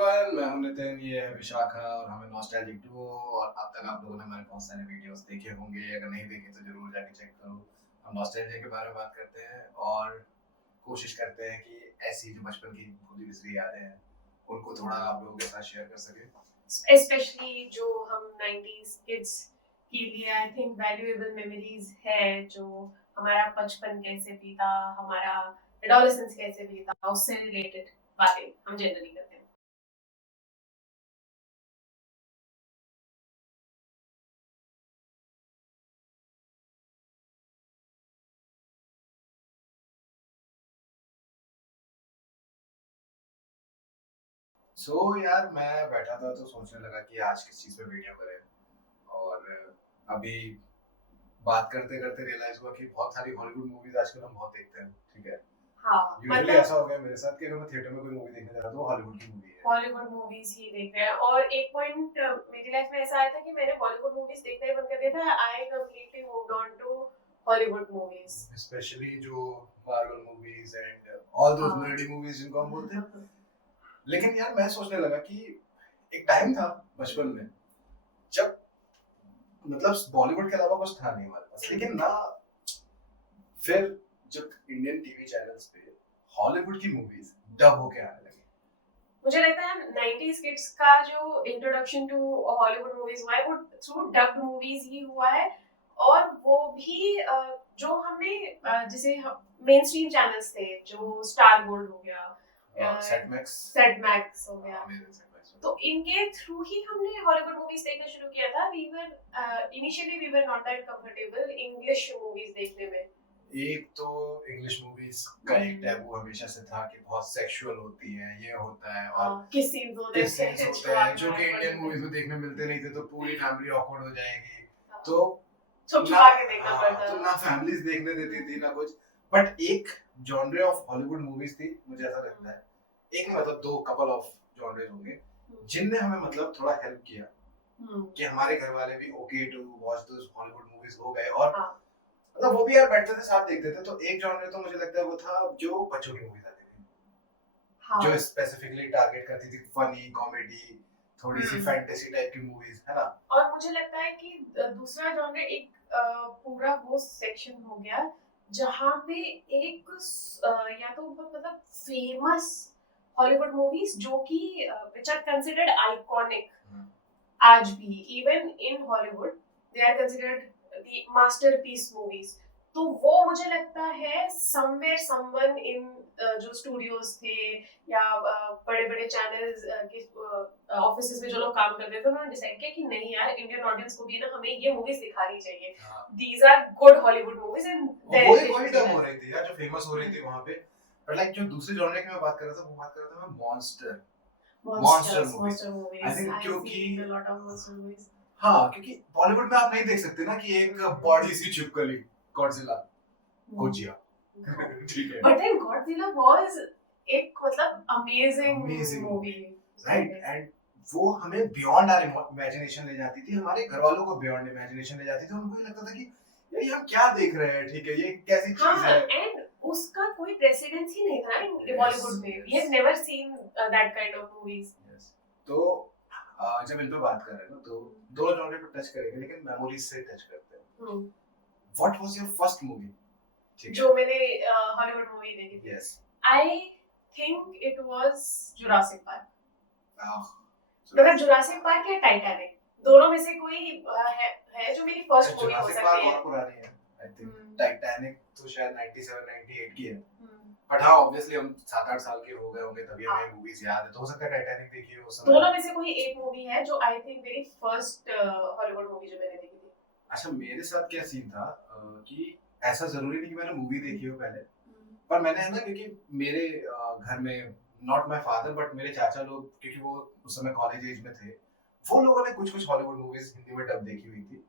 Everyone, मैं हूं नितिन, ये है विशाखा और हमें नॉस्टैल्जिक डुओ। और अब तक आप लोगों ने हमारे बहुत सारे वीडियोस देखे होंगे, अगर नहीं देखे तो जरूर जाके चेक करो। हम नॉस्टैल्जिया के बारे में बात करते हैं और कोशिश करते हैं कि ऐसी जो बचपन की भूली बिसरी यादें हैं उनको थोड़ा आप लोगों के साथ शेयर कर सके। स्पेशली जो हम 90s किड्स के लिए आई थिंक वैल्यूएबल मेमोरीज है, जो हमारा बचपन कैसे बीता, हमारा एडोलेसेंस कैसे बीता, उससे रिलेटेड बातें हम जनरली करते हैं। यार मैं बैठा था तो सोचने लगा कि आज किस चीज़ पे वीडियो करें। और अभी बात करते करते रियलाइज हुआ कि बहुत सारी हॉलीवुड मूवीज आजकल हम बहुत देखते हैं। ठीक है, हाँ, यूजुअली ऐसा हो गया मेरे साथ कि अगर मैं थिएटर में कोई मूवी देखने जा रहा था वो हॉलीवुड की मूवी है। हॉलीवुड मूवीज ही देख रहे हैं। और एक पॉइंट मेरी लाइफ में ऐसा आया था कि मैंने बॉलीवुड मूवीज देखना ही बंद कर दिया था। I completely moved on to Hollywood movies, specially जो Marvel movies and all those nerdy movies जिनको हम बोलते हैं। लेकिन यार मैं सोचने लगा कि एक टाइम था बचपन में जब मतलब बॉलीवुड के अलावा कुछ था नहीं हमारे पास, लेकिन ना फिर जब इंडियन टीवी चैनल्स पे हॉलीवुड की मूवीज डब होके आने लगी। मुझे लगता है 90s किड्स का जो इंट्रोडक्शन टू हॉलीवुड मूवीज हुआ है वो थ्रू डब्ड मूवीज ही हुआ है। और वो भी जो हमें जैसे मेन स्ट्रीम चैनल्स थे, जो स्टार गोल्ड हो गया, सेट मैक्स हो गया, तो इनके थ्रू ही हमने हॉलीवुड मूवीज देखना शुरू किया था। We were initially we were not that comfortable English movies देखने में। एक तो इंग्लिश मूवीज का एक टैबू हमेशा से था कि बहुत सेक्सुअल होती है, ये होता है और किस सीन्स होते हैं जो कि इंडियन मूवीज में देखने मिलते नहीं थे, तो पूरी फैमिली ऑकवर्ड हो जाएगी। तो छुपा के देखना पड़ता तो ना फैमिलीज देखने देती थी ना कुछ। बट एक जॉनरे ऑफ हॉलीवुड मूवीज थी, मुझे ऐसा लगता है, एक नहीं मतलब दो कपल ऑफ जॉनरेज होंगे जिनने हमें मतलब थोड़ा हेल्प किया कि हमारे घर वाले भी okay to watch those Hollywood movies हो गए। और मतलब वो भी यार बैठते थे साथ देखते थे। तो एक जॉनर तो मुझे लगता है वो था जो बच्चों की मूवीज आती थी, जो स्पेसिफिकली टारगेट करती थी फनी कॉमेडी, थोड़ी सी फैंटेसी टाइप की मूवीज, है ना। और मुझे लगता है कि दूसरा जॉनर एक पूरा वो सेक्शन हो गया जहाँ पे एक या तो बहुत मतलब फेमस हॉलीवुड मूवीज जो कि व्हिच आर कंसिडर्ड आइकॉनिक आज भी, even in Hollywood they are considered the masterpiece movies. तो वो मुझे लगता है समवेयर समवन इन जो स्टूडियोज थे या बड़े बड़े चैनल्स के ऑफिसेज में जो लोग काम करते थे, उन्होंने डिसाइड किया कि नहीं यार, इंडियन ऑडियंस को भी ना हमें ये मूवीज दिखानी चाहिए। These are good Hollywood movies and वही डब हो रही थी यार, जो फेमस हो रही थी वहां पे। पर लाइक जो दूसरे जॉनर की मैं बात कर रहा था, वो बात कर रहा था मैं मॉन्स्टर मूवीज। आई थिंक क्योंकि हाँ, क्योंकि बॉलीवुड में आप नहीं देख सकते ना कि एक बॉडी सी छिपकली गॉडजिला गोजिया ठीक है, बट देन गॉडजिला वाज एक मतलब अमेजिंग मूवी, राइट। एंड वो हमें बियॉन्ड आवर इमेजिनेशन ले जाती थी, हमारे घर वालों को बियॉन्ड इमेजिनेशन ले जाती थी। उनको ये लगता था कि यार ये हम क्या देख रहे हैं, ठीक है, ये कैसी चीज है। एंड उसका कोई प्रेसिडेंस ही नहीं था इन बॉलीवुड में। We have never seen that kind of movies. तो जब इन पे बात कर रहे हैं ना, तो दो जॉनर पे टच करेंगे, लेकिन मेमोरीज से टच करते हैं। What was your first movie जो मैंने हॉलीवुड मूवी देखी थी? Yes, I think it was Jurassic park. मतलब जुरासिक पार्क या टाइटैनिक, दोनों में से कोई है जो मेरी फर्स्ट मूवी हो सकती है। पुरानी है आई थिंक। टाइटैनिक तो शायद 97 98 की है। बट हाँ, ऑब्वियसली हम 7-8 साल के हो गए होंगे तभी हमें मूवीज याद है, तो हो सकता है टाइटैनिक देखी हो उस समय। दोनों में से कोई एक मूवी है जो आई थिंक मेरी फर्स्ट हॉलीवुड मूवी जो मैंने देखी थी। अच्छा, मेरे साथ क्या सीन था कि ऐसा जरूरी नहीं कि मैंने मूवी देखी हो पहले, पर मैंने है ना, क्योंकि मेरे घर में नॉट माय फादर बट मेरे चाचा लोग, क्योंकि वो उस समय कॉलेज एज में थे, वो लोगों ने कुछ कुछ हॉलीवुड मूवीज हिंदी में डब देखी हुई थी।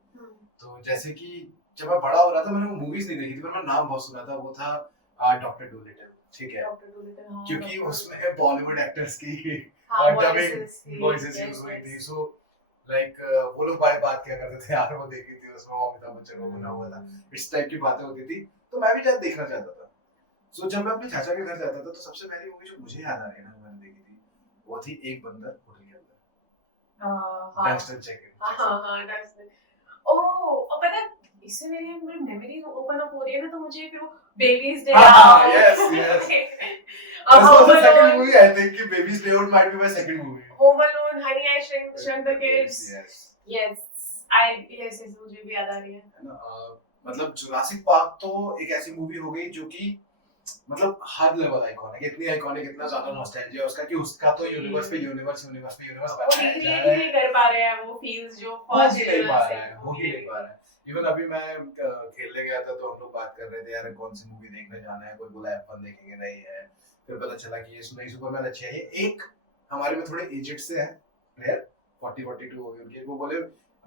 तो जैसे कि जब मैं बड़ा हो रहा था, मैंने वो मूवीज नहीं देखी थी, पर मैं नाम बहुत सुना था। वो था डॉक्टर डूलिटल, ठीक है, क्योंकि उसमें बॉलीवुड एक्टर्स की डबिंग वॉइसेस यूज हुई थी। सो लाइक वो लोग बात बात क्या करते थे यार, वो देखी थी, उसमें अमिताभ बच्चन को बना हुआ था, इस टाइप की बातें होती थी। तो मैं भी शायद देखना चाहता था। सो जब मैं अपने चाचा के घर जाता था, तो सबसे पहली मूवी जो मुझे याद आ रही है ना, मैंने देखी थी, वो थी एक बंदर होटल के अंदर, हाँ डस्टन चेक हाँ डस्टन। ओह, और पता है इससे मेरी मेमोरी ओपन अप हो रही है ना, तो मुझे फिर वो babies day yes yes this was the second movie I think कि Baby's Day Out might be my second movie. Home Alone, Honey I Shrunk the Kids. yes yes मुझे भी याद आ रही है ना मतलब जुरासिक पार्क तो एक ऐसी मूवी हो गई जो कि मतलब हर लेवल आइकॉनिक, इतनी आइकॉनिक, इतना ज्यादा नॉस्टैल्जिया उसका कि उसका तो यूनिवर्स पे यूनिवर्स वो रिक्रिएट ही नहीं कर पा रहे हैं वो फील्स जो फर्स्ट हो ही नहीं पा रहा है। इवन अभी मैं खेलने गया था तो हम लोग बात कर रहे थे यार कौन सी मूवी देखने जाना है, कोई बोला F1 देखेंगे, नहीं है, फिर पता चला कि ये नई सुपरमैन अच्छी है। एक हमारे में थोड़े एजेड से हैं प्लेयर 40-42 हो गए उनके, वो बोले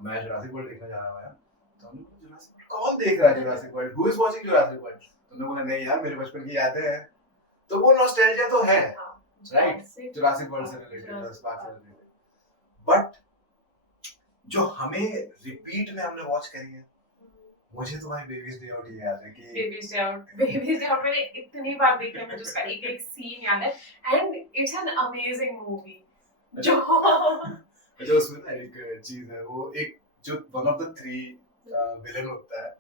मैं जुरासिक वर्ल्ड देखने जा रहा हूं यार, तो हमने बोला जुरासिक कौन देख रहा है, Jurassic world, who is watching Jurassic world, तो उन्होंने बोला नहीं यार मेरे बचपन की यादें हैं, तो वो नॉस्टैल्जिया तो है राइट जुरासिक वर्ल्ड से रिलेटेड, स्पार्क से रिलेटेड, बट जो हमें रिपीट में हमने वॉच करी है, मुझे तो भाई बेबीज डे आउट याद है कि बेबीज डे आउट मैंने इतनी बार देखा है, मुझे उसका एक एक सीन याद है and it's an amazing movie. जो उसमें ना एक चीज है, वो एक जो वन ऑफ द 3 विलेन होता है,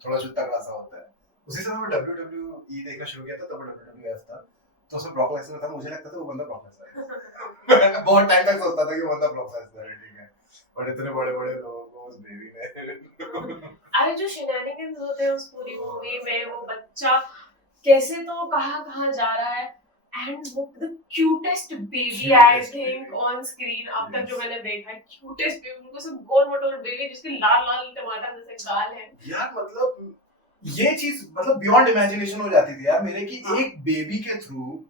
थोड़ा सा तगड़ा सा होता है, उसी समय मैं WWE देखना शुरू किया था, तब WWF था, तो उसमें ब्रॉक लेसनर था, मुझे लगता था वो बंदा ब्रॉक लेसनर है बहुत टाइम तक सोचता था कि वो बंदा ब्रॉक लेसनर है, ठीक है, और इतने बड़े-बड़े लोगों को उस बेबी ने अरे जो शेनानिगन्स होते हैं उस पूरी मूवी में, वो बच्चा कैसे तो कहां जा रहा है एंड वो the cutest baby I think on screen अब तक जो मैंने देखा है, क्यूटेस्ट बेबी, उनको सब गोल मोटोल बेबी जिसके लाल लाल टमाटर जैसे गाल है यार, मतलब ये चीज मतलब बियॉन्ड इमेजिनेशन हो जाती थी यार मेरे की, एक बेबी के थ्रू,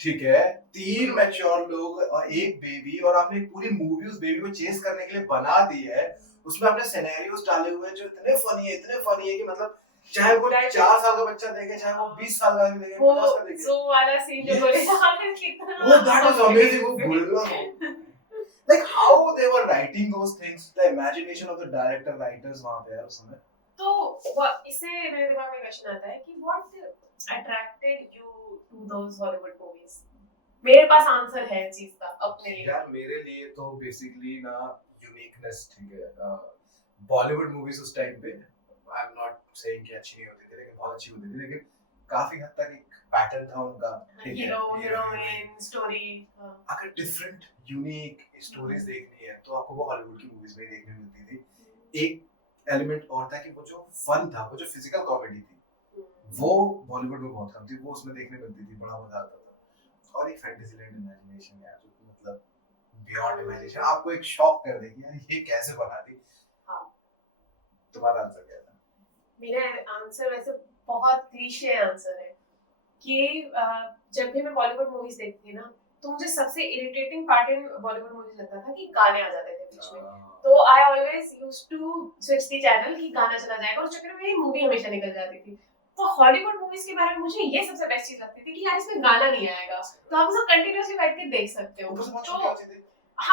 ठीक है, 3 मैच्योर लोग और एक बेबी, और आपने पूरी मूवी उस बेबी को चेस करने के लिए बना दी है, उसमें आपने सिनेरियोस डाले हुए जो इतने फनी है कि मतलब चाहे वो 4 साल का बच्चा देखे, चाहे वो 20 साल का भी देखे, 50 का देखे, वो वाला सीन जो बोले कितना वो दैट वाज अमेजिंग, वो बोलना like how they were writing those things, the imagination of the director writers वहां पे यार उस समय। तो इससे मेरे दिमाग में क्वेश्चन आता है कि what attracted you to those Hollywood movies? मेरे पास आंसर है इस चीज का अपने लिए। यार मेरे लिए तो बेसिकली ना यूनिकनेस, ठीक है, बॉलीवुड मूवीज उस टाइम पे आई एम नॉट सेइंग कि अच्छी नहीं होती थी, लेकिन बहुत अच्छी होती थी, लेकिन काफी हद तक एक पैटर्न था उनका, ठीक है, हीरोइन स्टोरी, अगर डिफरेंट यूनिक स्टोरीज देखनी है तो आपको वो हॉलीवुड की मूवीज में देखने मिलती थी। एक एलिमेंट और था कि वो जो फन था, वो जो फिजिकल कॉमेडी थी, वो बॉलीवुड में बहुत कम थी, वो उसमें देखने मिलती थी, बड़ा मजा आता था। और एक फैंटेसी लैंड इमेजिनेशन यार, जो मतलब बियॉन्ड इमेजिनेशन, आपको एक शॉक कर देगी यार ये कैसे बना दी। हाँ, तुम्हारा आंसर क्या था? मेरा आंसर वैसे बहुत क्लीशे आंसर है कि जब भी मैं बॉलीवुड मूवीज देखती थी ना, तो मुझे सबसे irritating part in Bollywood movies लगता था कि गाने आ जाते थे बीच में, तो I always used to switch the channel कि गाना चला जाएगा, और उस चक्कर में मेरी मूवी हमेशा निकल जाती थी। तो हॉलीवुड मूवीज के बारे में मुझे ये सबसे बेस्ट चीज लगती थी कि यार इसमें गाना नहीं आएगा, तो आप सब कंटिन्यूअसली बैठ के देख सकते हो। तो हाँ,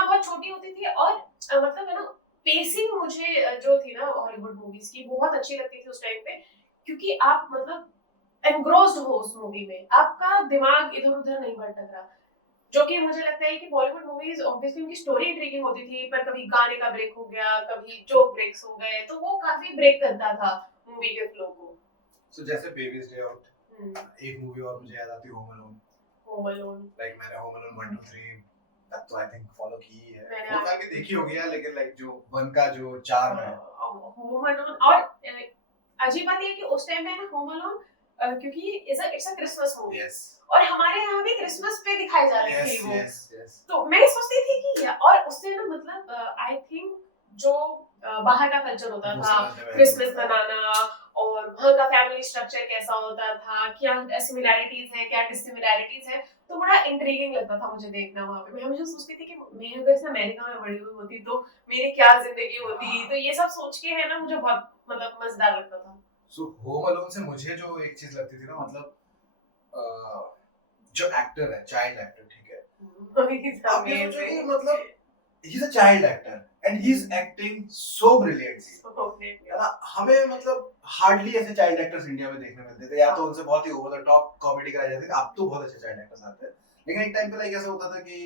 बहुत छोटी होती थी, और मतलब है ना, पेसिंग मुझे जो थी ना हॉलीवुड मूवीज की बहुत अच्छी लगती थी उस टाइम पे, क्योंकि आप मतलब एनग्रोस्ड हो उस मूवी में, आपका दिमाग इधर उधर नहीं भटक रहा, जो कि मुझे लगता है कि बॉलीवुड मूवीज ऑब्वियसली उनकी स्टोरी इंट्रिगिंग होती थी, पर कभी गाने का ब्रेक हो गया, कभी जोक ब्रेक्स हो गए, तो वो काफी ब्रेक करता था मूवी के फ्लो को। सो जैसे बेबीज डे आउट, एक मूवी और मुझे याद आती है होम अलोन, लाइक मैंने होम अलोन 1 2 3 तक तो आई थिंक फॉलो की है, वो काफी देखी होगी यार, लेकिन लाइक जो 1 का जो चार्म है होम अलोन, और अजीब बात ये है कि उस टाइम पे ना होम अलोन क्योंकि इट्स अ क्रिसमस मूवी, और हमारे यहाँ भी क्रिसमस पे दिखाई जा रही थी वो, तो मैं सोचती थी कि और उससे ना मतलब आई थिंक जो बाहर का कल्चर होता था, क्रिसमस मनाना, और वहाँ का फैमिली स्ट्रक्चर कैसा होता था, क्या सिमिलैरिटीज हैं, क्या डिससिमिलैरिटीज हैं, तो बड़ा इंट्रिगिंग लगता था मुझे देखना वहाँ पे। मैं हमेशा सोचती थी कि मैं अगर से अमेरिका में बड़ी हुई होती तो मेरी क्या जिंदगी होती, तो ये सब सोच के है ना मुझे बहुत मतलब मजेदार लगता था। सो होम अलोन से मुझे जो एक चीज लगती थी ना, मतलब जो एक्टर है, चाइल्ड एक्टर, ठीक है, आप ये सोचो कि मतलब he is a child actor and he is acting so brilliantly, है ना, हमें मतलब हार्डली ऐसे चाइल्ड एक्टर्स इंडिया में देखने मिलते थे, या तो उनसे बहुत ही ओवर द टॉप कॉमेडी कराई जाती थी, अब तो बहुत अच्छे चाइल्ड एक्टर्स आते हैं, लेकिन एक टाइम पे लाइक ऐसा होता था कि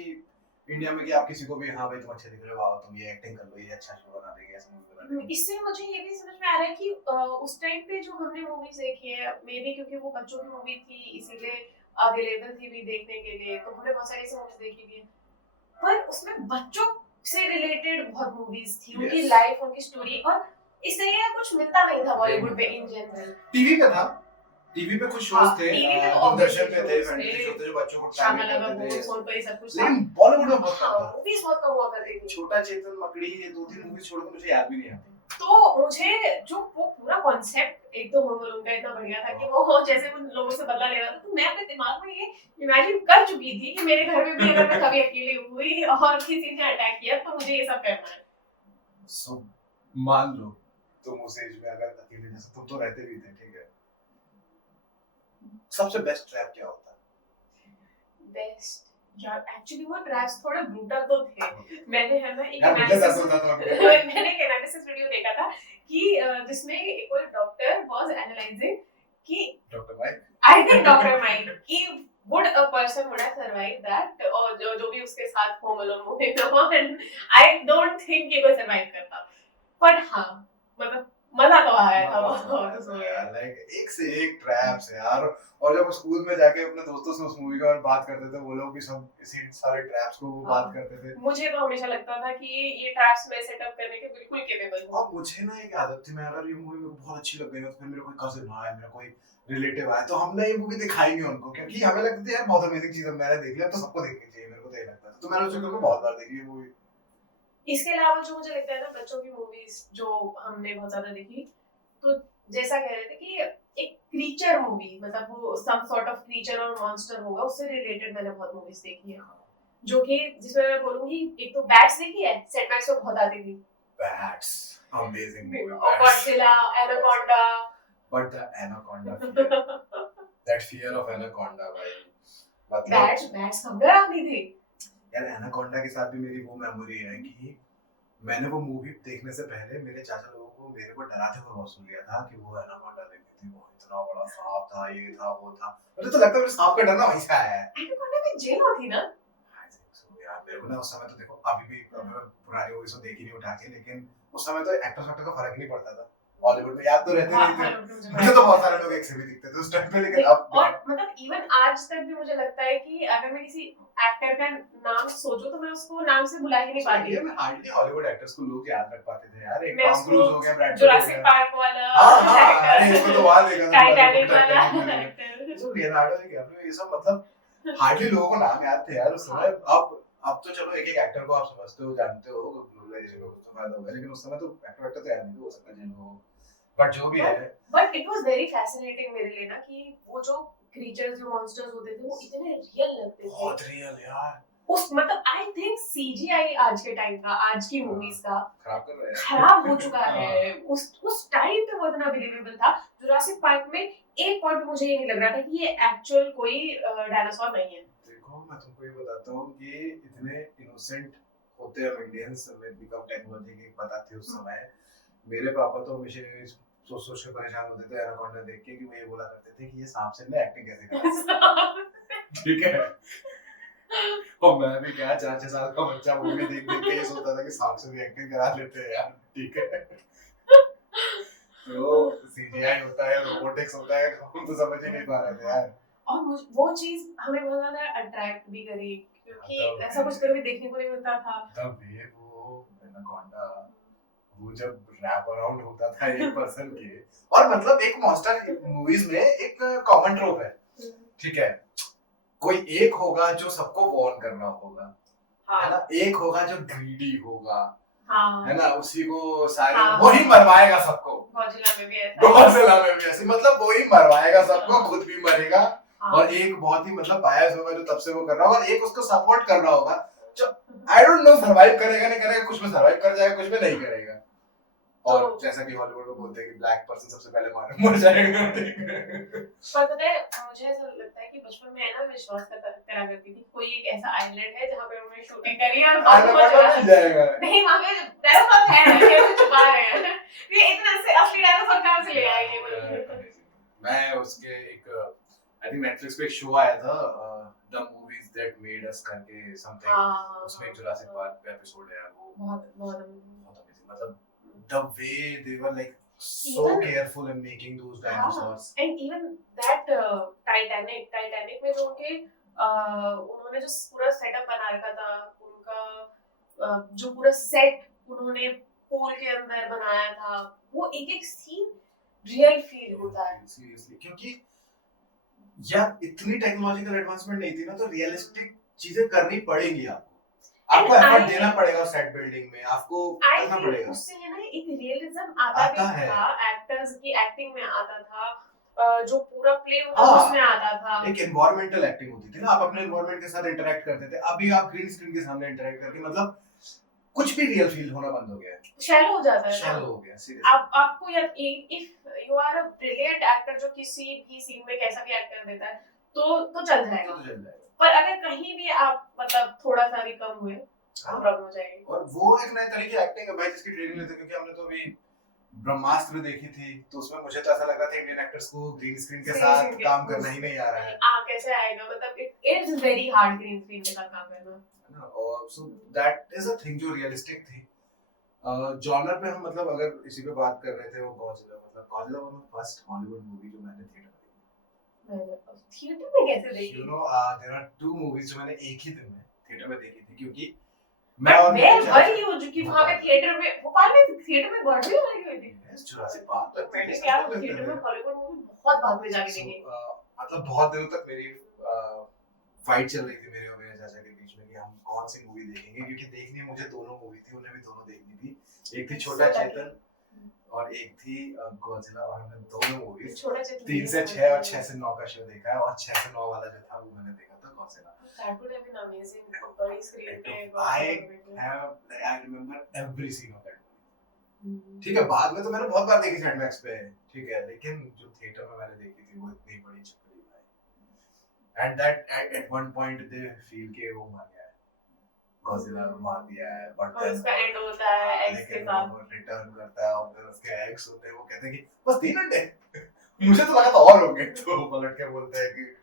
इंडिया में कि आप किसी को भी हाँ भाई तुम अच्छे दिख रहे हो, वाओ तुम ये एक्टिंग कर लो, ये अच्छा शो बना देगी, ऐसा मूवी बना देगी। इससे मुझे ये भी समझ में आ रहा है कि उस टाइम पे जो हमने मूवीज देखी है, मे बी क्योंकि वो बच्चों की मूवी थी इसीलिए अवेलेबल थी भी देखने के लिए, तो हमने बहुत सारी ऐसी मूवीज देखी भी है, पर उसमें बच्चों से रिलेटेड बहुत मूवीज थी, उनकी Yes. लाइफ, उनकी स्टोरी, और इससे ये कुछ मिलता नहीं था बॉलीवुड पे इन जनरल। टीवी पे था, टीवी पे कुछ शोज हाँ, थे, टीवी पे तो दूरदर्शन पे थे, obviously फैंटेसी shows शो थे, थे जो बच्चों को शामा टारगेट लगा करते थे, फोन पे ये सब कुछ था। लेकिन बॉलीवुड में बहुत कम हाँ, था। मूवीज बहुत कम हुआ करती थी। छोटा चेतन, मकड़ी, ये 2-3 मूवी छोड़ के मुझे याद भी नहीं आती। तो मुझे जो वो पूरा कॉन्सेप्ट एक तो होम अलोन का इतना बढ़िया था कि वो जैसे उन लोगों से बदला ले रहा था, तो मैं अपने दिमाग में ये इमेजिन कर चुकी थी कि मेरे घर में भी अगर मैं कभी अकेली हुई और किसी ने अटैक किया तो मुझे ये सब करना है। सो मान लो तुम उस एज में अगर अकेले, जैसे तुम तो रहते भी थे, ठीक है, सबसे बेस्ट ट्रैप क्या होता है? बेस्ट यार, एक्चुअली वो ट्रैप्स थोड़े ब्रूटल तो थे। मैंने है ना एक यार मुझे दर्द एनालिसिस होता था मैंने एक एनालिसिस वीडियो देखा था कि जिसमें कोई डॉक्टर वाज एनालाइजिंग कि doctor Mike, I think doctor Mike कि would a person would have survived that, और जो भी उसके साथ होम अलोन मूवी में हुआ, एंड आई डोंट थिंक कि कोई सरवाइव करता, पर हाँ मतलब मजा तो आया था बहुत उसमें यार, लाइक एक से एक ट्रैप्स यार। और जब स्कूल में जाके अपने दोस्तों से उस मूवी के बारे में बात करते थे, वो लोग भी सब इसी सारे ट्रैप्स को वो बात करते थे। मुझे तो हमेशा लगता था कि ये ट्रैप्स में सेटअप करने के बिल्कुल केपेबल हूं। और मुझे ना एक आदत थी, मैं अगर ये मूवी मेरे को बहुत अच्छी लग गई ना, तो फिर मेरा कोई कजिन आया, मेरा कोई रिलेटिव आया, तो हम ना ये मूवी दिखाएंगे उनको, क्योंकि हमें लगता था यार बहुत अमेजिंग चीज है, मैंने देख लिया तो सबको देखनी चाहिए, मेरे को तो ये लगता था। तो मैंने उस चक्कर में बहुत बार देखी ये मूवी। इसके अलावा जो मुझे लगता है ना बच्चों की मूवीज जो हमने बहुत ज्यादा देखी, तो जैसा कह रहे थे कि एक क्रीचर मूवी, मतलब वो सम सॉर्ट ऑफ क्रीचर और मॉन्स्टर होगा, उससे रिलेटेड मैंने बहुत मूवीज देखी है, जो कि जिसमें मैं बोलूंगी एक तो बैट्स देखी है, सेटबैक्स में बहुत आती थी, बैट्स अमेजिंग मूवी, और Godzilla, anaconda, but the anaconda that fear of anaconda भाई, मतलब बैट्स कब डरावनी थी यार। एनाकोंडा के साथ भी मेरी वो मेमोरी है कि मैंने वो मूवी देखने से पहले मेरे चाचा लोगों को मेरे को डराते हुए बहुत सुन लिया था कि वो एनाकोंडा देखी थी, वो इतना बड़ा सांप था, ये था वो था। मुझे तो लगता है मेरे सांप का डर ना वहीं से आया है। एनाकोंडा में जेल होती ना यार मेरे को ना उस समय तो देखो, अभी भी मैं पुरानी मूवीज तो देखी नहीं उठा के, लेकिन उस समय तो एक्टर का फर्क नहीं पड़ता था बॉलीवुड में, याद तो रहते नहीं थे। मुझे तो बहुत सारे लोग एक से भी दिखते थे उस टाइम पे, लेकिन अब और मतलब इवन आज तक भी मुझे लगता है कि अगर मैं किसी एक्टर का नाम सोचूं तो मैं उसको नाम से बुला ही नहीं पाती। मैं हार्डली हॉलीवुड एक्टर्स को लोग याद रख पाते थे यार। एक मैं टॉम क्रूज हो गया, ब्रैड पिट हो जुरासिक गया, पार्क वाला, हां अरे इसको तो वहां देखा था, टाइटैनिक वाला ये सब लियोनार्डो डिकैप्रियो, ये सब मतलब हार्डली लोगों को नाम याद थे यार उस समय। अब तो चलो एक एक एक्टर को आप समझते हो, जानते हो, ग्लोबलाइजेशन का कुछ तो फायदा होगा, लेकिन उस समय तो एक्टर तो याद नहीं हो सकता जिनको, बट जो भी है। But it was very fascinating मेरे लिए ना कि वो जो क्रीचर्स, जो मॉन्स्टर्स होते थे वो इतने रियल लगते थे, बहुत रियल यार। उस मतलब आई थिंक सीजीआई आज के टाइम का, आज की मूवीज का खराब कर रहा है, खराब हो चुका है। उस टाइम पे वो इतना बिलीवेबल था। जुरासिक पार्क में एक पॉइंट मुझे ये नहीं लग रहा था कि ये एक्चुअल कोई डायनासोर नहीं है। देखो मैं तुमको ये बताता हूँ, ये इतने इनोसेंट होते हैं हम इंडियंस में, बिकम टेक्नोलॉजी की पता थी उस समय। मेरे पापा तो हमेशा सोच सोच के परेशान होते थे एनाकोंडा देख के, कि वो ये बोला करते थे कि ये सांप से ना एक्टिंग कैसे करता है। ठीक है, और मैं भी क्या 4-6 साल का बच्चा मूवी देख देख के ये सोचता था कि सांप से भी एक्टिंग करा लेते हैं यार, ठीक है। तो सीजीआई होता है, रोबोटिक्स होता है, हम तो समझ ही नहीं पा रहे थे यार। और वो चीज हमें बहुत ज्यादा अट्रैक्ट भी करी, क्योंकि ऐसा कुछ कभी देखने को नहीं मिलता था। तब ये वो एनाकोंडा, वो जब रैप अराउंड होता था एक पर्सन के, और मतलब एक मॉन्स्टर मूवीज में एक कॉमन ट्रोप है, ठीक है, कोई एक होगा जो सबको वॉर्न करना होगा, है ना, एक होगा जो ग्रीडी होगा, है ना, उसी को सारे वही मरवाएगा सबको। गॉडजिला में भी ऐसे, मतलब वही मरवाएगा सबको, खुद भी मरेगा, और एक बहुत ही मतलब बायस होगा जो तब से वो कर रहा होगा, और एक उसको सपोर्ट कर रहा होगा जो आई डोंट नो सर्वाइव करेगा नहीं करेगा, कुछ में सर्वाइव कर जाएगा, कुछ में नहीं करेगा। और जैसा कि हॉलीवुड में बोलते हैं कि ब्लैक पर्सन सबसे पहले मर जाएगा। पर पता है मुझे ऐसा लगता है कि बचपन में है ना विश्वास करा करती थी कोई एक ऐसा आइलैंड है जहाँ पे उन्होंने शूटिंग करी और मिल जाएगा, नहीं वहाँ पे डायनासोर है, कैसे छुपा रहे हैं, ये इतना से असली डायनासोर कहाँ से ले आएंगे। मैं उसके एक आई थिंक नेटफ्लिक्स पे एक शो आया था the movies that made us करके समथिंग, हाँ उसमें एक जुरासिक पार्क का एपिसोड है यार, वो बहुत बहुत अमेजिंग, मतलब the way they were like so Even- careful in making those हाँ, dinosaurs. and even that Titanic में जो उनके उन्होंने जो पूरा सेटअप बना रखा था उनका, जो पूरा सेट उन्होंने पूल के अंदर बनाया था, वो एक एक सीन रियल फील होता है सीरियसली, क्योंकि यार इतनी टेक्नोलॉजिकल एडवांसमेंट नहीं थी ना, तो रियलिस्टिक चीजें करनी पड़ेंगी आपको एफर्ट देना पड़ेगा सेट बिल्डिंग में, आपको करना पड़ेगा, उससे है ना एक रियलिज्म आता भी था, एक्टर्स की एक्टिंग में आता था, जो पूरा प्ले होता था उसमें आता था, एक एनवायरमेंटल एक्टिंग होती थी ना, आप अपने एनवायरमेंट के साथ इंटरेक्ट करते थे, अभी आप ग्रीन स्क्रीन के सामने इंटरेक्ट करके मतलब कुछ भी रियल फील होना बंद हो गया है, शैलो हो जाता है, शैलो हो गया सीरियसली। आपको या if you are a brilliant actor जो किसी भी सीन में कैसा भी एक्ट कर देता है तो चल जाएगा, पर अगर कहीं भी आप मतलब थोड़ा सा भी कम हुए प्रॉब्लम हो जाएगी। और वो एक नए तरीके की एक्टिंग है भाई जिसकी ट्रेनिंग लेते, क्योंकि हमने तो अभी ब्रह्मास्त्र देखी थी, तो उसमें मुझे तो ऐसा लग रहा था इंडियन एक्टर्स को ग्रीन स्क्रीन के साथ काम करना ही नहीं आ रहा है, कैसे आएगा, मतलब it is very hard green screen के साथ काम करना, है ना, और so that is a thing जो रियलिस्टिक थी। जॉनर पे हम मतलब अगर इसी पे बात कर रहे थे, वो गॉडजिला, मतलब Godzilla was my first Hollywood movie जो मैंने थिएटर में कैसे देखी, you know there are two movies जो मैंने एक ही दिन में थिएटर में देखी थी, क्योंकि मैं वही हूँ जो कि वहाँ पे थिएटर में, भोपाल में थिएटर में बहुत भीड़ लगी हुई थी, जुरासिक पार्क मैंने क्या थिएटर में हॉलीवुड मूवी बहुत बाद में जाके देखी, मतलब बहुत दिनों तक मेरी फाइट चल रही थी मेरे और मेरे चाचा के बीच में कि हम कौन सी मूवी देखेंगे, क्योंकि देखनी मुझे दोनों मूवी थी, उन्हें भी दोनों देखनी थी, एक थी छोटा चेतन और एक थी गॉडजिला, और हमने दोनों मूवीज 3 से 6 और 6 से 9 का शो देखा है, और 6 से 9 वाला जो था वो मैंने देखा था Godzilla. That would have been amazing, बड़ी स्क्रीन पे I remember every scene of that movie। ठीक है, बाद में तो मैंने बहुत बार देखी सेट मैक्स पे, ठीक है, लेकिन जो थिएटर में मैंने देखी थी वो इतनी बड़ी चक्करी भाई, and that at one point they feel के वो मार गया है, गॉडजिला को मार दिया है, बट उसका एंड होता है एक्स के साथ, वो रिटर्न करता है और फिर उसके एक्स होते हैं, वो कहते हैं कि बस 3 घंटे मुझे तो लगा था और हो गए, तो पलट के बोलते हैं कि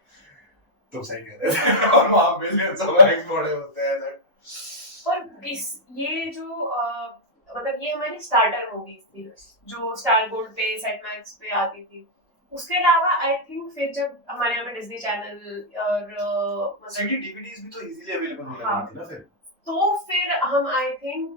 तुम सही कह रहे थे, और वहां मिलियंस ऑफ एक्स बड़े होते हैं दैट। और इस ये जो मतलब ये हमारी स्टार्टर मूवीज थी जो स्टार गोल्ड पे सेट मैक्स पे आती थी, उसके अलावा आई थिंक फिर जब हमारे यहाँ पे डिज्नी चैनल और मतलब सीडी डीवीडीज भी तो इजीली अवेलेबल होने लगी थी ना फिर, तो फिर हम आई थिंक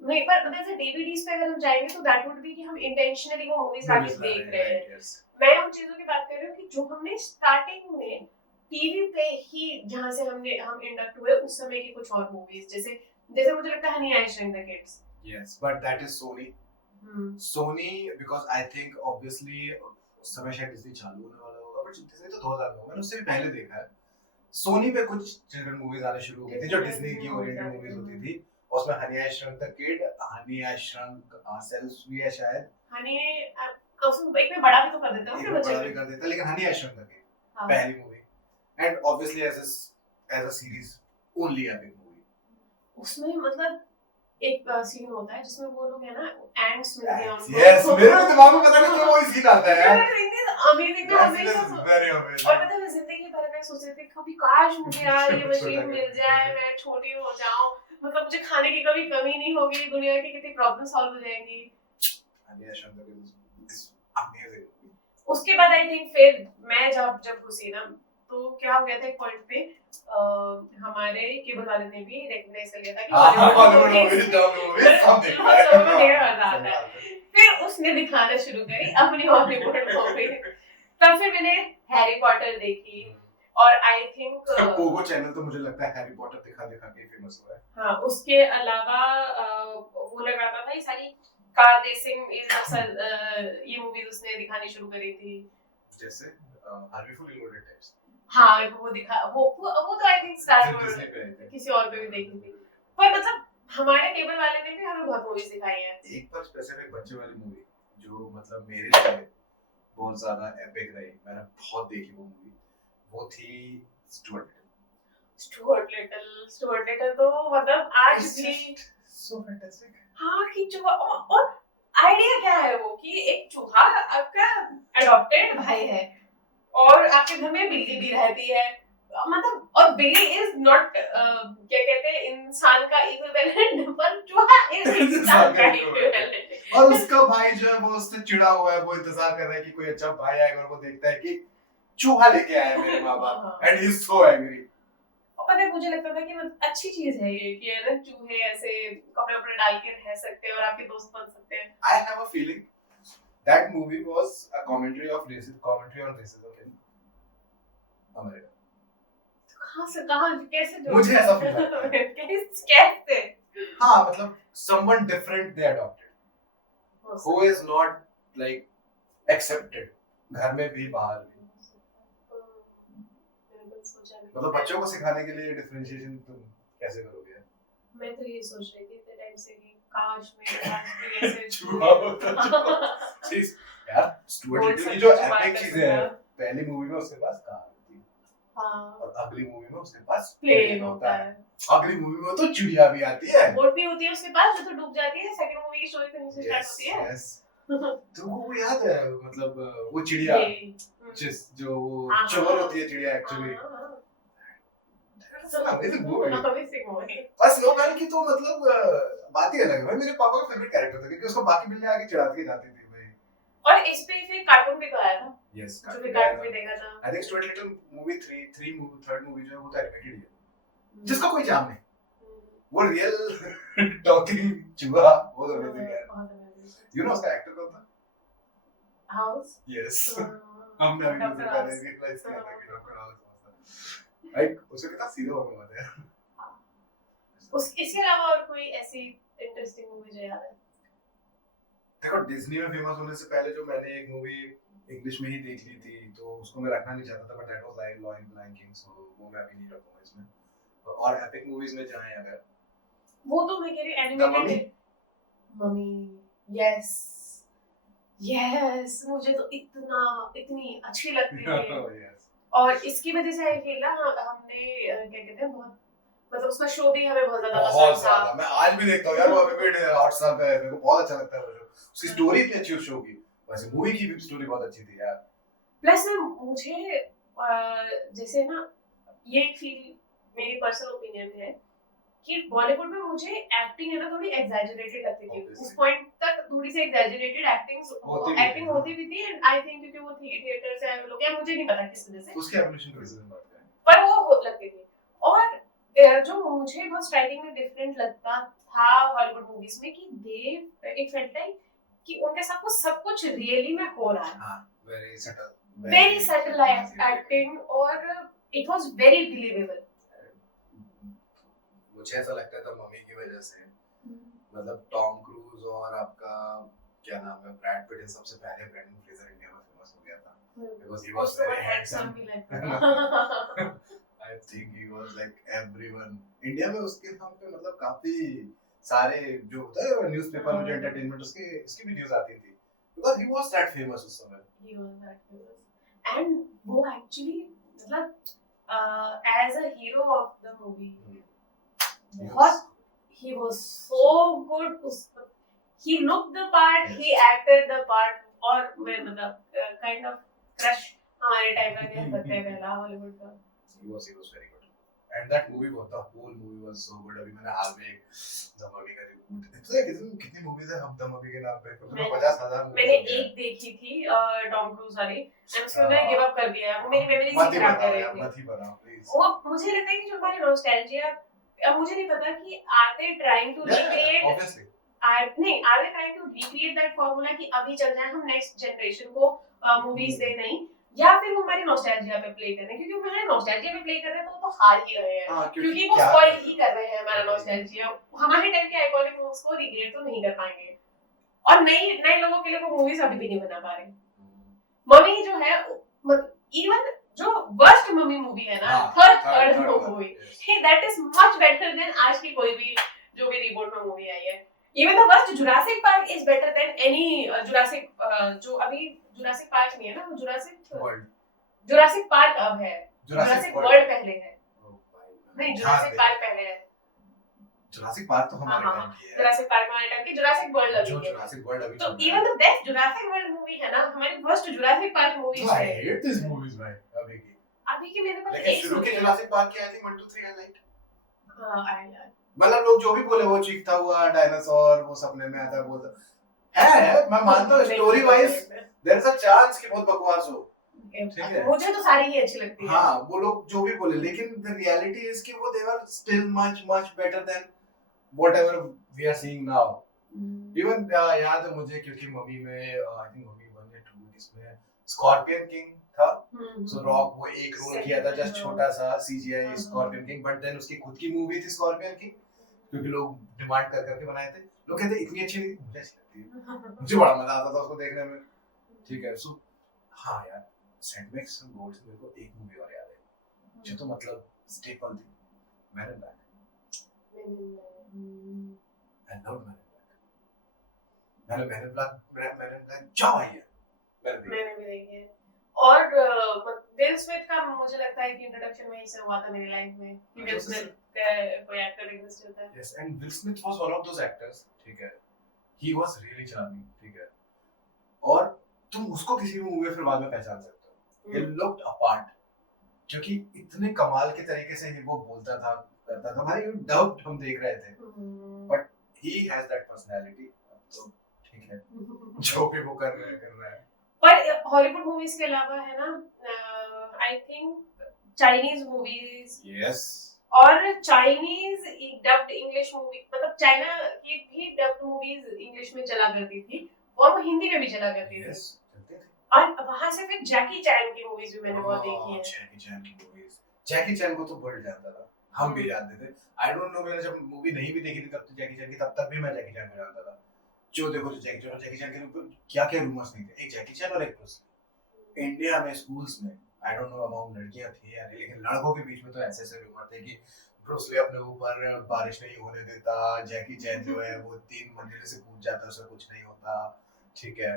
नहीं, पर जैसे डीवीडीज पे अगर हम जाएंगे तो दैट वुड बी कि हम इंटेंशनली वो मूवीज आके देख रहे हैं, मैं उन चीजों की बात कर रही हूँ कि जो हमने स्टार्टिंग में टीवी पे ही जहाँ से हम इंडक्ट हुए उस समय की कुछ और मूवीज, जैसे मुझे लगता है honey I shrunk the kids, yes, but that is Sony because I think obviously उस समय शायद डिज्नी चालू होने वाला होगा, बट डिज्नी तो 2000 में होगा, मैंने उससे भी पहले देखा है, सोनी पे कुछ चिल्ड्रन मूवीज आने शुरू हो गई थी जो डिज्नी की ओरिएंटेड मूवीज होती थी, उसमें honey I shrunk the kid, honey I shrunk सेल्स भी है शायद, हनी उसमें एक में बड़ा भी तो कर देता है, उसमें बड़ा भी कर देता है, लेकिन honey I shrunk the kid पहली movie, and obviously as a series only epic movie, उसमें मतलब एक सीन होता है जिसमें वो लोग है ना एंट्स मिलते हैं उनको, यस, मेरे दिमाग में पता नहीं क्यों वो सीन आता है यार, अमेजिंग ना, अमेजिंग, वेरी अमेजिंग, और मतलब जिंदगी भर मैं सोच रही थी कभी काश मुझे यार ये मशीन मिल जाए, मैं छोटी हो जाऊं, मतलब मुझे खाने की कभी कमी नहीं होगी, दुनिया की कितनी प्रॉब्लम सॉल्व हो जाएंगी, उसके बाद आई थिंक फिर मैं जब घुसी ना तो क्या हो गया था एक पॉइंट पे हमारे केबल वाले ने भी रिकॉग्नाइज कर लिया था कि फिर उसने दिखाना शुरू करी अपनी हॉलीवुड मूवी, तब फिर मैंने हैरी पॉटर देखी, और आई थिंक पोगो चैनल तो मुझे लगता है हैरी पॉटर दिखा के फेमस हुआ है, हाँ, उसके अलावा वो लगाता था ये सारी कार रेसिंग ये मूवीज उसने दिखानी शुरू करी थी, जैसे हार्वी फुल लोडेड टाइप्स, हाँ वो दिखा, वो तो आई थिंक स्टार गोल्ड किसी और पे भी देखी थी, पर मतलब हमारे केबल वाले ने भी हमें बहुत मूवीज दिखाई है, एक पर स्पेसिफिक बच्चे वाली मूवी जो मतलब मेरे लिए बहुत ज्यादा एपिक रही, मैंने बहुत देखी वो मूवी, वो थी स्टुअर्ट लिटिल तो मतलब आज भी सो फैंटास्टिक, हाँ कि चूहा, और आइडिया क्या है वो कि एक चूहा आपका अडॉप्टेड भाई है और आपके घर में बिल्ली भी रहती है, मतलब और बिली इज नॉट क्या कहते हैं इंसान का इक्विवेलेंट पर चूहा इज इंसान का इक्विवेलेंट। और उसका भाई जो है वो उससे चिढ़ा हुआ है, वो इंतजार कर रहा है कि कोई अच्छा भाई आएगा और वो देखता है कि चूहा लेके आया है मेरे माँ बाप and he is so angry. और पता है मुझे लगता था कि मतलब अच्छी चीज है ये कि है ना चूहे ऐसे कपड़े वपड़े डाल के रह सकते हैं और आपके दोस्त बन सकते हैं। I have a feeling that movie was a commentary on racism in America. कहाँ से कहाँ कैसे जो मुझे ऐसा फील आता है। कैसे हाँ मतलब someone different they adopted who is not like accepted घर में भी बाहर भी। मतलब बच्चों को सिखाने के लिए डिफरेंशिएशन तुम कैसे करोगे? मैं तो ये सोच रही थी इतने टाइम से कि काश मेरे पास भी ऐसे चूहा होता चीज यार स्टुअर्ट लिटिल की जो एपिक चीजें हैं पहली मूवी में उसके पास कार होती है, हाँ और अगली मूवी में उसके पास प्लेन होता है, अगली मूवी में तो चिड़िया भी आती है, बोट भी होती है उसके पास जो तो डूब जाती है। सेकंड मूवी की स्टोरी कहीं से स्टार्ट होती है। यस तुमको वो याद है मतलब वो चिड़िया जिस जो चोर होती है चिड़िया एक्चुअली बस नो मैन की तो मतलब बात ही अलग है भाई। मेरे पापा का फेवरेट कैरेक्टर था क्योंकि उसको बाकी बिल्लियां आके चिढ़ाती के जाती थी भाई। और इस पे फिर कार्टून भी तो आया था। यस जो भी कार्टून भी देखा था। I think Stuart little movie 3 movie जो है वो तो एनिमेटेड है जिसका कोई जाम नहीं। वो रियल टॉकिंग चूहा वो तो अमेजिंग है। यू नो उसका एक्टर कौन था? हाउस यस हमने अभी तो पहले रियलाइज किया था कि डॉक्टर हाउस था लाइक उसका कितना सीधा होने वाला है। इसके अलावा और कोई ऐसी इंटरेस्टिंग मूवी जो याद है? देखो डिज्नी में फेमस होने से पहले जो मैंने एक मूवी इंग्लिश में ही देख ली थी तो उसको मैं रखना नहीं चाहता था but that was lion king so वो मैं अभी नहीं रखूंगा इसमें। और एपिक मूवीज में जाएं अगर वो तो मैं कह रही एनिमेटेड मम्मी यस यस मुझे तो इतनी अच्छी लगती है और इसकी वजह से आई फील ना हमने क्या कहते हैं बहुत मतलब उसका शो भी हमें बहुत ज्यादा था। मैं आज भी देखता हूं यार वो अभी भी हॉटस्टार पे है मेरे को बहुत अच्छा लगता है वो शो। उसकी स्टोरी इतनी अच्छी उस शो की वैसे मूवी की भी स्टोरी बहुत अच्छी थी यार। प्लस ना मुझे जैसे ना ये एक फील मेरी पर्सनल ओपिनियन है कि बॉलीवुड में मुझे एक्टिंग है ना थोड़ी एग्जैजरेटेड लगती थी। उस पॉइंट तक थोड़ी सी एग्जैजरेटेड एक्टिंग होती भी थी एंड आई थिंक क्योंकि वो थिएटर से आए लोग या मुझे नहीं पता किस वजह से उसकी एवोल्यूशन कैसे बात है पर वो लगती थी। और जो मुझे बहुत स्ट्राइकिंग में डिफरेंट लगता था हॉलीवुड मूवीज में कि दे इट फेल्ट लाइक कि उनके साथ वो सब कुछ रियली में हो रहा है। हां वेरी सटल एक्टिंग और इट वाज वेरी बिलीवेबल। मुझे ऐसा लगता था मम्मी की वजह से मतलब टॉम क्रूज और आपका क्या नाम है ब्रैड पिट सबसे पहले ब्रेंडन फ्रेजर इंडिया में फेमस हो गया था because he was very handsome भी लगता I think he was like everyone India में उसके नाम पे मतलब काफी सारे जो होता है न्यूज़पेपर में जो एंटरटेनमेंट उसकी भी न्यूज़ आती थी because he was that famous उस समय। He was that famous and वो actually मतलब as a hero of the movie बहुत he was so good he looked the part yes. he acted the part और मैं मतलब kind of crush हमारे time का कह सकते हैं पहला हॉलीवुड का। He was very good and that movie the whole movie was so good। अभी मैंने हाल में दमोगी का रिबूट कितनी मूवीज है हम दमोगी के नाम पे 50,000 मैंने एक देखी थी टॉम क्रूज वाली एंड उसके बाद गिव अप कर दिया। वो मेरी मेमोरी से खराब कर रही थी। मत ही बताओ प्लीज। वो मुझे लगता है कि जो हमारे नॉस्टैल्जिया अब मुझे नहीं पता कि are they trying to recreate obviously are they trying to recreate that formula कि अभी चल जाए हम नेक्स्ट जनरेशन को मूवीज दे नहीं या फिर वो हमारे नॉस्टैल्जिया पे प्ले कर रहे हैं क्योंकि हमारे नॉस्टैल्जिया पे प्ले कर रहे हैं तो वो तो हार ही रहे हैं क्योंकि वो स्पॉइल ही कर रहे हैं हमारा नॉस्टैल्जिया। हमारे टाइम के आइकॉनिक मूवीज को रिक्रिएट तो नहीं कर पाएंगे और नए लोगों के लिए वो मूवीज अभी भी नहीं बना पा रहे। मम्मी जो है इवन जो वर्स्ट मम्मी मूवी है ना थर्ड मूवी हे that is much better than आज की कोई भी जो भी रिबूट में मूवी आई है। Even the first Jurassic Park is better than any Jurassic जो अभी Jurassic Park नहीं है ना Jurassic Park अब है Jurassic World पहले है नहीं Jurassic Park पहले है Jurassic Park तो हमारे टाइम की है Jurassic Park हमारे टाइम की Jurassic World अभी है Jurassic World अभी तो even the best Jurassic World movie है ना हमारी first Jurassic Park movie है। I hate these movies भाई अभी अभी की मेरे पास लेकिन एक शुरू के सुनी है। जुरासिक पार्क के आई थिंक 1 2 3 आई लाइक। हाँ आई लाइक। मतलब लोग जो भी बोले वो चीखता हुआ डायनासोर वो सपने में आता है बोलता है मैं मानता हूँ story wise there is a chance कि बहुत बकवास हो, ठीक है। मुझे तो सारी ही अच्छी लगती है। हाँ वो लोग जो भी बोले लेकिन द रियलिटी इज कि वो they were still much much better than whatever we are seeing now. Even याद है मुझे क्योंकि मम्मी में आई थिंक मम्मी 1 या 2 इसमें स्कॉर्पियन किंग था। सो रॉक वो एक रोल किया था जस्ट छोटा सा CGI scorpion king, but then उसकी खुद की मूवी थी स्कॉर्पियन किंग क्योंकि लोग डिमांड कर करके बनाए थे। लोग कहते इतनी अच्छी नहीं, मुझे अच्छी लगती है, मुझे बड़ा मजा आता था उसको देखने में, ठीक है। सो हाँ यार सैंडमैक्स एंड गोल्ड्स मेरे को एक मूवी और याद है जो तो मतलब स्टेपल थी, man in black. I love man in black. मैंने मैन इन ब्लैक जा भाई है मैंने भी देखी है। और विल स्मिथ का मुझे लगता है कि इंट्रोडक्शन वहीं से हुआ था मेरी लाइफ में कि विल स्मिथ कोई एक्टर एग्जिस्ट होता है। Yes and will Smith was one of those actors, ठीक है। ही वाज रियली चार्मिंग, ठीक है। और तुम उसको किसी भी मूवी में फिर बाद में पहचान सकते हो। ही लुक्ड अपार्ट क्योंकि इतने कमाल के तरीके से वो बोलता था करता था। हमारे डब हम देख रहे थे but he has that personality, तो ठीक है जो भी वो कर रहा है। पर हॉलीवुड मूवीज के अलावा है ना I think Chinese movies yes और चाइनीज डब्ड इंग्लिश मूवी, मतलब चाइना की भी डब्ड मूवीज इंग्लिश में चला करती थी और वो हिंदी में भी चला करती थी। यस चलते थे। और वहां से फिर जैकी चैन की मूवीज भी मैंने बहुत देखी है। जैकी चैन की मूवीज, जैकी चैन को तो वर्ल्ड जानता था, हम भी जानते थे। आई डोंट नो मैंने जब मूवी नहीं भी देखी थी तब तो जैकी चैन की तब तक भी मैं जैकी चैन को जानता था। जो देखो जो जैकी चैन के ऊपर क्या क्या रूमर्स नहीं थे, एक जैकी चैन और एक ब्रूस ली। इंडिया में स्कूल्स में आई डोंट नो अमाउंट लड़कियां थी या नहीं, लेकिन लड़कों के बीच में तो ऐसे ऐसे रूमर थे कि ब्रूस ली अपने ऊपर बारिश नहीं होने देता, जैकी चैन जो है वो 3 मंजिले से कूद जाता है उसे कुछ नहीं होता, ठीक है।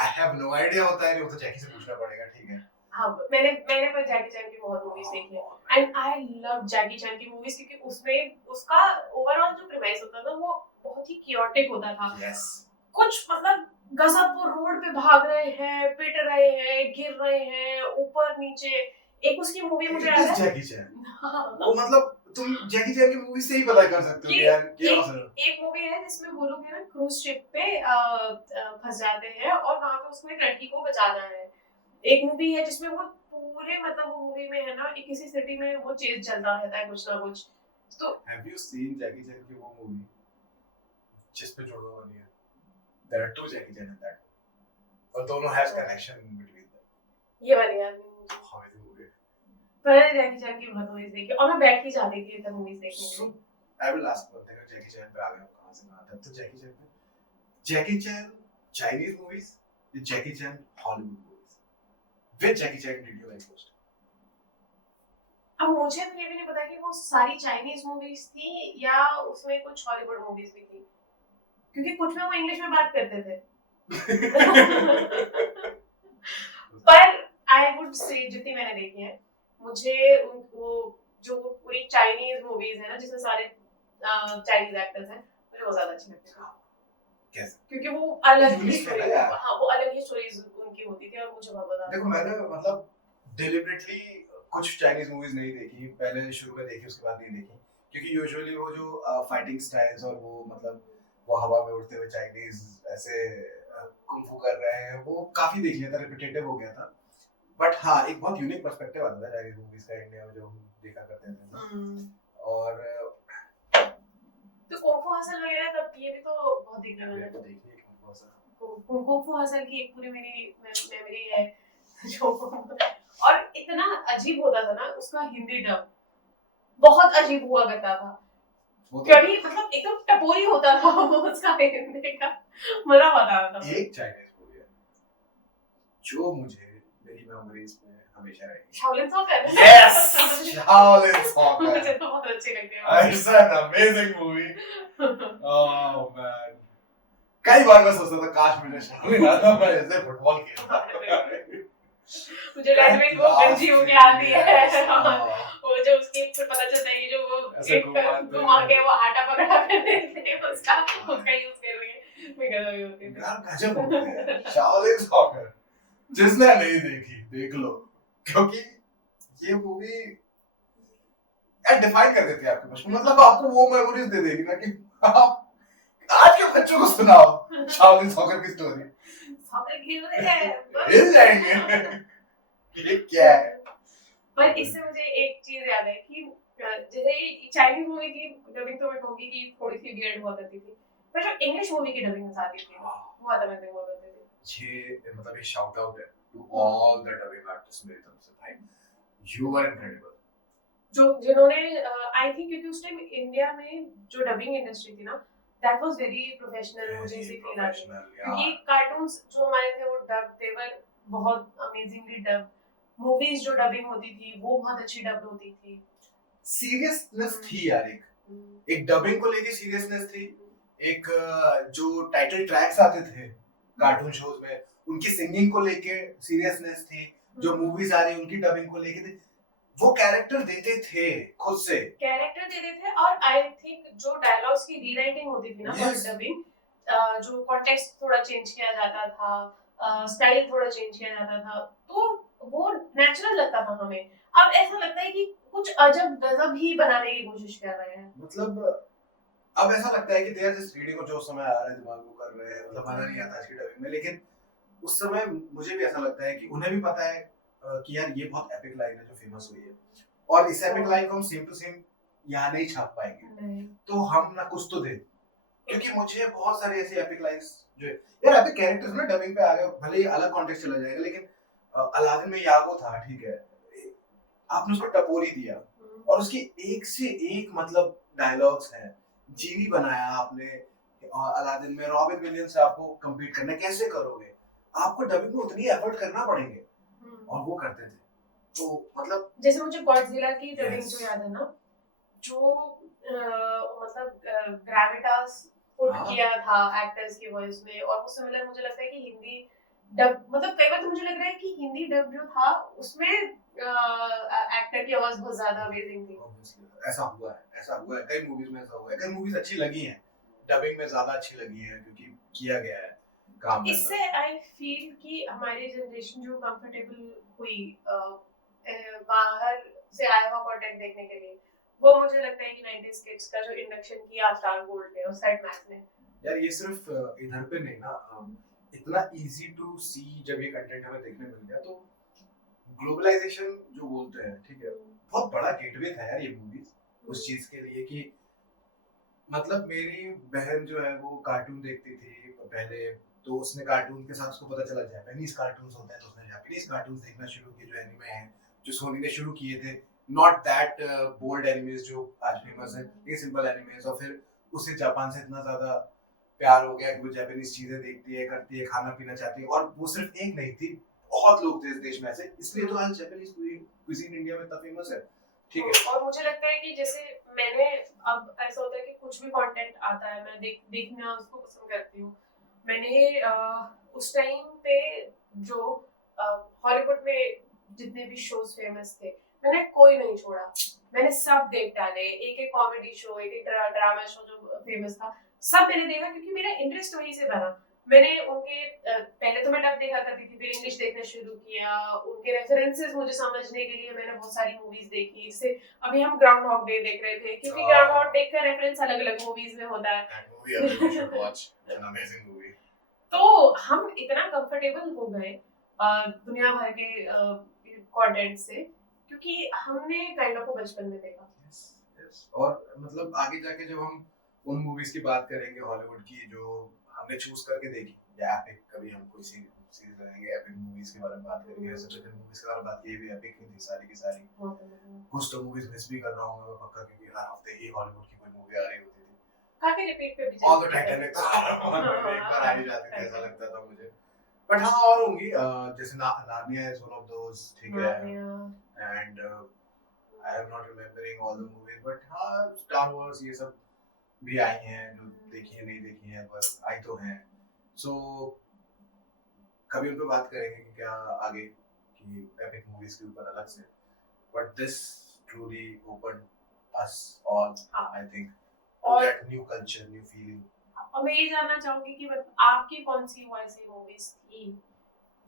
आई हैव नो आईडिया होता है नहीं, वो तो जैकी से पूछना पड़ेगा, ठीक है। हाँ मैंने पर जैकी चैन की बहुत मूवीज देखी है and I love Jackie Chan की मूवीज क्योंकि उसमें उसका ओवरऑल जो प्रीमाइस होता था वो बहुत ही कियोटिक होता था। यस कुछ मतलब गजबपुर रोड पे भाग रहे हैं, पिट रहे हैं, गिर रहे हैं, ऊपर नीचे। एक उसकी मूवी मुझे याद है जैकी चैन वो मतलब तुम जैकी चैन की मूवी से ही पता कर सकते हो कि यार क्या हो रहा है। एक मूवी है जिसमें वो लोग है ना क्रूज शिप पे फंस जाते हैं और वहां पे उसको एक लड़की को बचाना है। एक मूवी है जिसमें वो पूरे मतलब वो मूवी में है ना एक किसी सिटी में वो चेज चलता रहता है कुछ ना कुछ। तो have you seen Jackie Chan की वो मूवी जिस पे जुड़वा बनी है? There are 2 Jackie Chan in that और दोनों हैव कनेक्शन बिटवीन देम। ये वाली यार हाउ इज द मूवी? पर जैकी चैन की बहुत मूवीज देखी और मैं बैठ के जाती थी तब मूवीज देखने के लिए। I will ask one thing, Jackie Chan पे आ गए कहां से कहां तक। तो जैकी चैन चाइनीज मूवीज या Jackie Chan Hollywood movies? Which Jackie Chan did you like most? अब मुझे तो ये भी नहीं पता कि वो सारी चाइनीज मूवीज थी या उसमें कुछ हॉलीवुड मूवीज भी थी क्योंकि कुछ में वो इंग्लिश में बात करते थे। पर आई वुड से जितनी मैंने देखी है मुझे वो जो पूरी चाइनीज मूवीज है ना जिसमें सारे चाइनीज एक्टर्स हैं मुझे वो ज्यादा अच्छी लगती है। कैसे? क्योंकि वो अलग ही यूनिक है स्टोरी, ना यार। हाँ वो अलग ही स्टोरीज उनकी होती थी और मुझे बहुत मजा आता था। देखो मैंने मतलब डिलिबरेटली कुछ चाइनीज मूवीज नहीं देखी, पहले शुरू में देखी उसके बाद नहीं देखी क्योंकि यूजुअली वो जो फाइटिंग स्टाइल्स और वो मतलब वो हवा में उड़ते हुए चाइनीज ऐसे कुंफू कर रहे हैं वो काफी देख लिया था, रिपीटेटिव हो गया था। बट हाँ एक बहुत यूनिक पर्सपेक्टिव आता था चाइनीज मूवीज का इंडिया में जो हम देखा करते थे। और तो कुंफू हसल वगैरह तब ये भी तो बहुत देखा मैंने। तो देखिए कुंफू हसल, कुंफू हसल की एक पूरी मेरी मेमोरी है जो और इतना अजीब होता था ना उसका हिंदी डब बहुत अजीब हुआ करता था क्योंकि मतलब एकदम टपोरी होता था वो उसका हिंदी का मजा आता था। एक चाइनीज मूवी है जो मुझे मेरी मेमोरीज में हमेशा रहेगी, Shaolin soccer. Yes Shaolin soccer मुझे तो बहुत अच्छी लगती है। It's an amazing movie. Oh man कई बार मैं सोचता था काश मुझे शाओलिन आता मैं ऐसे फुटबॉल खेलता। मुझे रेडविन वो गंजी हो के आती है वो जो उसकी फिर पता चलता है कि जो वो घुमा के वो आटा पकड़ा कर देते हैं उसका यूज कर रही है मैं गलत ही होती है। यार गजब मूवी है शाओलिन सॉकर, जिसने नहीं देखी देख लो क्योंकि ये मूवी यार डिफाइन कर देती है आपके बचपन, मतलब आपको वो मेमोरीज दे देगी ना कि आप आज के बच्चों को सुनाओ शाओलिन सॉकर की स्टोरी, सॉकर खेल रहे हैं हिल जाएंगे। ये क्या है? पर इससे मुझे एक चीज याद है कि जैसे चाइनीज मूवी की डबिंग तो मैं कहूंगी कि थोड़ी सी वियर्ड हुआ करती थी, पर जो इंग्लिश मूवी की डबिंग आती थी वो अमेजिंग हुआ करती थी। ये मतलब ये शाउट आउट है to all the dubbing artist मेरी तरफ से भाई, यू आर इनक्रेडिबल। जो जिन्होंने आई थिंक क्योंकि उस टाइम इंडिया में जो डबिंग इंडस्ट्री थी ना दैट वाज वेरी प्रोफेशनल, मुझे ऐसे फील आती है क्योंकि कार्टून्स जो हमारे थे वो डब दे वर बहुत अमेजिंगली डब, मूवीज जो डबिंग होती थी वो बहुत अच्छी डब होती थी, सीरियसनेस थी यार, एक डबिंग को लेके सीरियसनेस थी, एक जो टाइटल ट्रैक्स आते थे कार्टून शोज में उनकी सिंगिंग को लेके सीरियसनेस थी, जो मूवीज आ रही उनकी डबिंग को लेके थी, वो कैरेक्टर देते थे खुद से कैरेक्टर देते थे। और आई थिंक जो डायलॉग्स की रीराइटिंग होती थी ना फॉर डबिंग, जो कॉन्टेक्स्ट थोड़ा चेंज किया जाता था, स्टाइल थोड़ा चेंज किया जाता था, तो वो नेचुरल लगता था हमें। अब ऐसा लगता है कि कुछ अजब गजब ही बनाने की कोशिश कर रहे हैं, मतलब अब ऐसा लगता है कि दे आर जस्ट रीडिंग, जो समय आ रहा है दिमाग को कर रहे हैं, मतलब मजा नहीं आता इसकी डबिंग में। लेकिन उस समय मुझे भी ऐसा लगता है कि उन्हें भी पता है कि यार ये बहुत एपिक लाइन है जो फेमस हुई है, और इस एपिक लाइन को हम सेम टू सेम यहाँ नहीं छाप पाएंगे, तो हम ना कुछ तो दे, क्योंकि मुझे बहुत सारे ऐसे एपिक लाइंस जो यार एपिक कैरेक्टर्स ना डबिंग पे आ गए, भले ही अलग कॉन्टेक्स्ट चला जाएगा, लेकिन अलादीन में यागो था, ठीक है, आपने उसको टपोरी दिया और उसकी एक से एक मतलब डायलॉग्स हैं, जीनी बनाया आपने, और अलादीन में रॉबिन विलियम्स से आपको compete करना, कैसे करोगे, आपको डबिंग में उतनी एफर्ट करना पड़ेंगे, और वो करते थे। तो मतलब जैसे मुझे गॉडजिला की डबिंग जो याद है ना, जो मतलब ग्रेविटास पुट किया था एक्टर्स की वॉइस में, और उस सिमिलर मुझे लगता है कि हिंदी डब, मतलब कई बार तो मुझे लग रहा है कि हिंदी डब जो था उसमें एक्टर की आवाज बहुत ज्यादा अमेजिंग थी। ऐसा हुआ है कई मूवीज में, ऐसा हुआ है, कई मूवीज अच्छी लगी हैं, डबिंग में ज्यादा अच्छी लगी हैं क्योंकि किया गया है काम। इससे आई फील कि हमारी जनरेशन जो कंफर्टेबल हुई बाहर से आया हुआ कंटेंट देखने के लिए, वो मुझे लगता है कि 90s किड्स का जो इंडक्शन किया स्टार गोल्ड ने और सेट मैक्स ने, यार ये सिर्फ इधर पे नहीं ना, इतना इजी टू सी जब ये कंटेंट हमें देखने मिल गया, तो ग्लोबलाइजेशन जो बोलते हैं, ठीक है, बहुत बड़ा गेटवे था यार ये मूवीज उस चीज के लिए कि मतलब मेरी बहन जो है वो कार्टून देखती थी पहले, तो उसने कार्टून के साथ उसको पता चला जापानीज कार्टून्स होते हैं, तो उसने जापानीज कार्टून्स देखना शुरू किए, जो एनिमे हैं जो सोनी ने शुरू किए थे, नॉट दैट बोल्ड एनिमेज जो आज फेमस है, ये सिंपल एनिमेज, और फिर उसे जापान से इतना ज्यादा प्यार हो गया कि वो जापानीज चीजें देखती है, करती है, खाना पीना चाहती है, और वो सिर्फ एक नहीं थी, बहुत लोग थे इस देश में ऐसे, इसलिए तो आज जापानीज क्विजीन इंडिया में इतना फेमस है, ठीक है। और मुझे लगता है कि जैसे मैंने, अब ऐसा होता है कि कुछ भी कंटेंट आता है मैं देखना उसको पसंद करती हूँ। मैंने उस टाइम पे जो हॉलीवुड में जितने भी शोज फेमस थे मैंने कोई नहीं छोड़ा, मैंने सब देख डाले, एक एक कॉमेडी शो, एक एक ड्रामा शो जो फेमस था सब मैंने देखा, क्योंकि मेरा इंटरेस्ट वहीं से बना। मैंने उनके पहले तो मैं डब देखा करती थी, फिर इंग्लिश देखना शुरू किया, उनके रेफरेंसेस मुझे समझने के लिए मैंने बहुत सारी मूवीज देखी। इससे अभी हम ग्राउंड हॉग डे देख रहे थे, क्योंकि ग्राउंड हॉग डे का रेफरेंस अलग अलग मूवीज में होता है, That movie everyone should watch, an amazing movie. तो हम इतना कंफर्टेबल हो गए दुनिया भर के कंटेंट से, क्योंकि हमने काइंड ऑफ बचपन में देखा। और मतलब आगे जाके जब हम उन मूवीज की बात करेंगे हॉलीवुड की जो हमने चूज करके देखी, या एपिक, कभी हम कोई सीरीज बनाएंगे एपिक मूवीज के बारे में बात करेंगे, ऐसे तो मूवीज के बारे में बात की भी एपिक ही थी सारी की सारी, कुछ तो मूवीज मिस भी कर रहा हूं मैं पक्का, क्योंकि हर हफ्ते ही हॉलीवुड की कोई मूवी आ रही होती थी, काफी रिपीट पे भी ऑल द टाइटैनिक तो एक बार आ ही जाती थी, ऐसा लगता था मुझे। बट हाँ और होंगी, जैसे Narnia is one of those, ठीक है, and I am not remembering all the movies, but हाँ स्टार वॉर्स ये सब भी आई हैं, जो देखी है नहीं देखी है, बस आई तो हैं, सो कभी उन पे बात करेंगे कि क्या आगे कि एपिक मूवीज के ऊपर अलग से, but this truly open us all, I think, that new culture, new feeling. और मैं ये जानना चाहूंगी कि मतलब आपकी कौन सी वो ऐसी मूवीज थी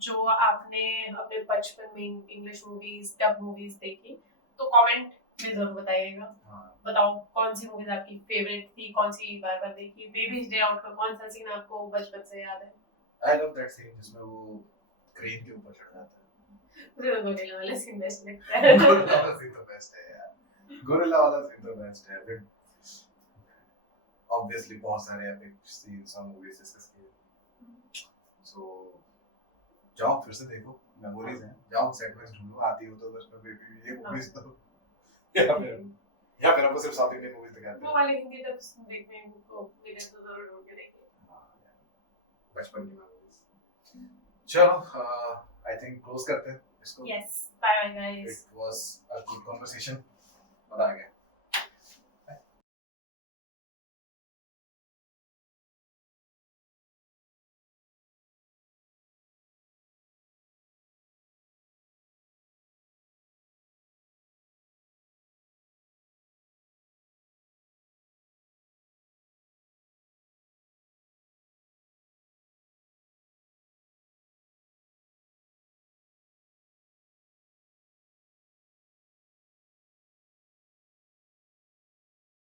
जो आपने अपने बचपन में इंग्लिश मूवीज डब मूवीज देखी, तो कमेंट में जरूर बताइएगा। हाँ बताओ कौन सी मूवीज आपकी फेवरेट थी, कौन सी बार बार देखी। बेबीज डे आउट का कौन सा सीन आपको बचपन से याद है? आई लव दैट सीन जिसमें वो क्रेन के ऊपर चढ़ जाता है। मुझे तो गोरिल्ला वाला सीन बेस्ट लगता है। गोरिल्ला वाला सीन तो बेस्ट है यार, गोरिल्ला वाला सीन तो बेस्ट है। फिर ऑब्वियसली बहुत सारे एपिक सीन्स और मूवीज डिस्कस किए। सो जाओ फिर से देखो, मेमोरीज हैं, जाओ सेगमेंट्स ढूंढो, आती हो तो बस में बेबी ये मूवीज तो या फिर आपको सिर्फ साउथ इंडियन मूवीज दिखाते वो हैं। वाले हिंदी डब देखने को मिले तो जरूर ढूंढ के देखिए। हाँ, बचपन की मेमोरीज। चलो आई थिंक क्लोज करते हैं इसको। Yes, bye bye guys. It was a good conversation, मजा आ गया।